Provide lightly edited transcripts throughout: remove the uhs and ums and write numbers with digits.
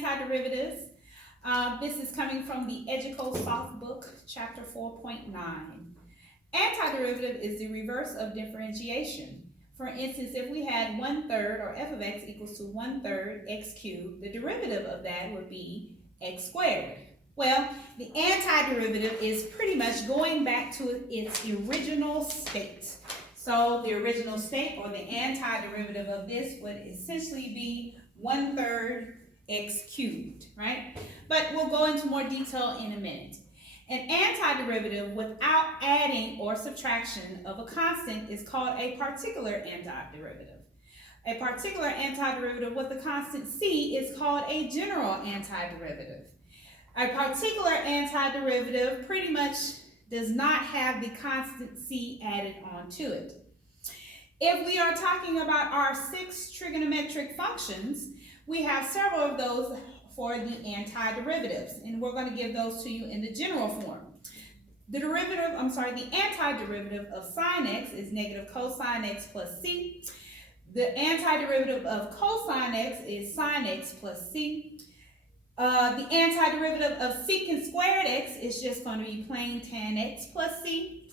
Antiderivatives. This is coming from the Educosoft Book, Chapter 4.9. Antiderivative is the reverse of differentiation. For instance, if we had 1/3 or f of x equals to 1/3 x cubed, the derivative of that would be x squared. Well, the antiderivative is pretty much going back to its original state. So the original state or the antiderivative of this would essentially be 1/3 x cubed, right? But we'll go into more detail in a minute. An antiderivative without adding or subtraction of a constant is called a particular antiderivative. A particular antiderivative with a constant c is called a general antiderivative. A particular antiderivative pretty much does not have the constant c added onto it. If we are talking about our 6 trigonometric functions, we have several of those for the antiderivatives, and we're going to give those to you in the general form. The antiderivative of sine x is negative cosine x plus c. The antiderivative of cosine x is sine x plus c. The antiderivative of secant squared x is just going to be plain tan x plus c.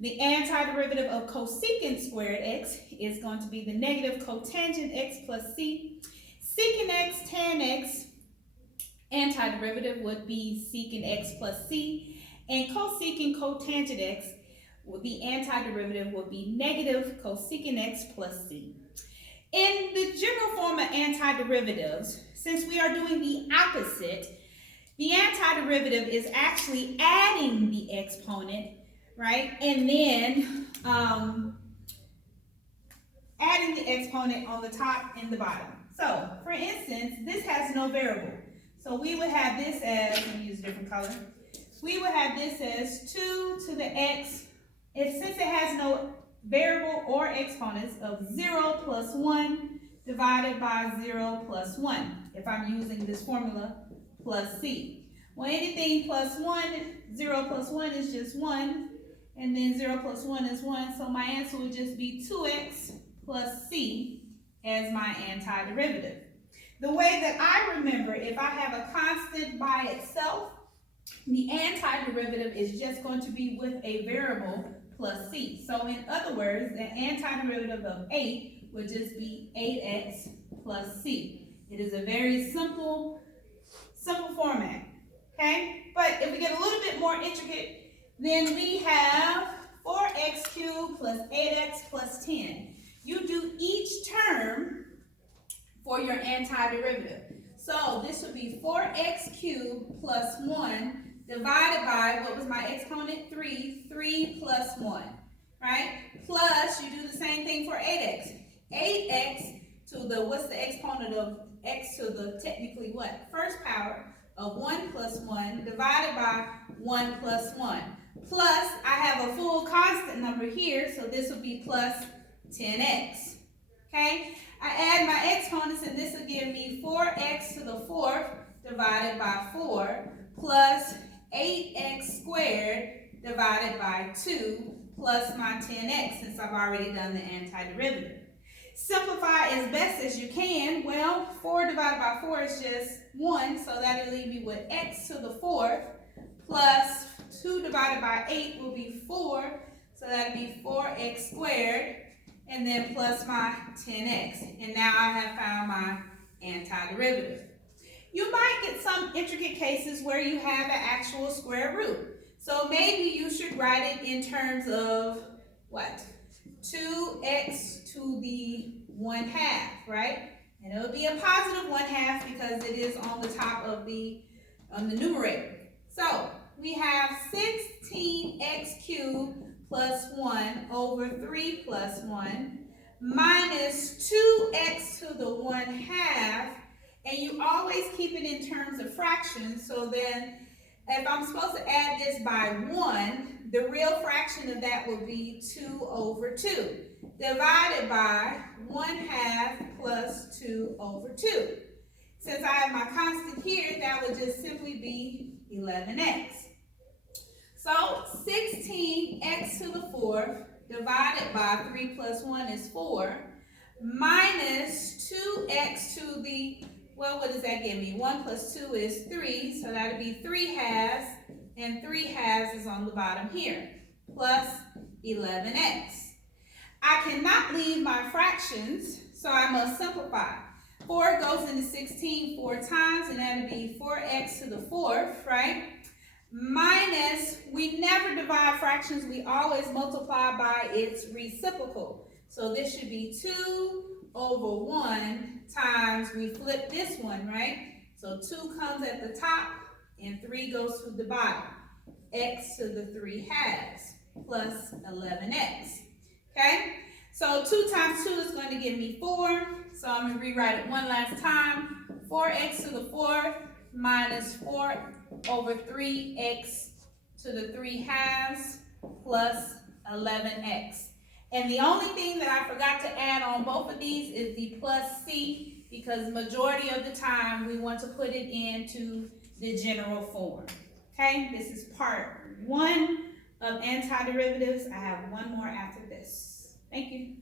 The antiderivative of cosecant squared x is going to be the negative cotangent x plus c. Secant x, tan x, antiderivative would be secant x plus c. And cosecant cotangent x, the antiderivative would be negative cosecant x plus c. In the general form of antiderivatives, since we are doing the opposite, the antiderivative is actually adding the exponent, right? And then adding the exponent on the top and the bottom. So, for instance, this has no variable. So we would have this as, let me use a different color. We would have this as 2 to the x. Since it has no variable or exponents of 0 plus 1 divided by 0 plus 1. If I'm using this formula plus c. Well, anything plus 1, 0 plus 1 is just 1. And then 0 plus 1 is 1. So my answer would just be 2x plus c as my antiderivative. The way that I remember, if I have a constant by itself, the antiderivative is just going to be with a variable plus c. So in other words, the antiderivative of 8 would just be 8x plus c. It is a very simple format, okay? But if we get a little bit more intricate, then we have 4x cubed plus 8x plus 10. You do each term for your antiderivative. So this would be 4x cubed plus 1 divided by, what was my exponent? 3. 3 plus 1, right? Plus, you do the same thing for 8x. 8x to the, what's the exponent of x to the, technically what? First power of 1 plus 1 divided by 1 plus 1. Plus, I have a full constant number here, so this would be plus 10x, okay? I add my exponents, and this will give me 4x to the 4th divided by 4 plus 8x squared divided by 2 plus my 10x, since I've already done the antiderivative. Simplify as best as you can. Well, 4 divided by 4 is just 1, so that'll leave me with x to the 4th plus 2 divided by 8 will be 4, so that'll be 4x squared, and then plus my 10x. And now I have found my antiderivative. You might get some intricate cases where you have an actual square root. So maybe you should write it in terms of what? 2x to the 1/2, right? And it would be a positive 1/2 because it is on the top of the numerator. So we have 16x cubed plus 1 over 3 plus 1 minus 2x to the 1/2, and you always keep it in terms of fractions. So then if I'm supposed to add this by 1, the real fraction of that would be 2 over 2 divided by 1/2 plus 2 over 2. Since I have my constant here, that would just simply be 11x. So 16x to the 4th divided by 3 plus 1 is 4 minus 2x to the Well, what does that give me? 1 plus 2 is 3, so that'll be 3 halves, and 3 halves is on the bottom here, plus 11x. I cannot leave my fractions, so I must simplify. 4 goes into 16 4 times, and that'll be 4x to the 4th, right? Minus, we never divide fractions, we always multiply by its reciprocal. So this should be 2 over 1 times, we flip this one, right? So 2 comes at the top, and 3 goes to the bottom. X to the 3 halves, plus 11x. Okay, so 2 times 2 is going to give me 4. So I'm going to rewrite it one last time. 4x to the 4th minus 4 over 3x to the 3 halves plus 11x. And the only thing that I forgot to add on both of these is the plus c, because majority of the time we want to put it into the general form. Okay, this is part 1 of antiderivatives. I have one more after this. Thank you.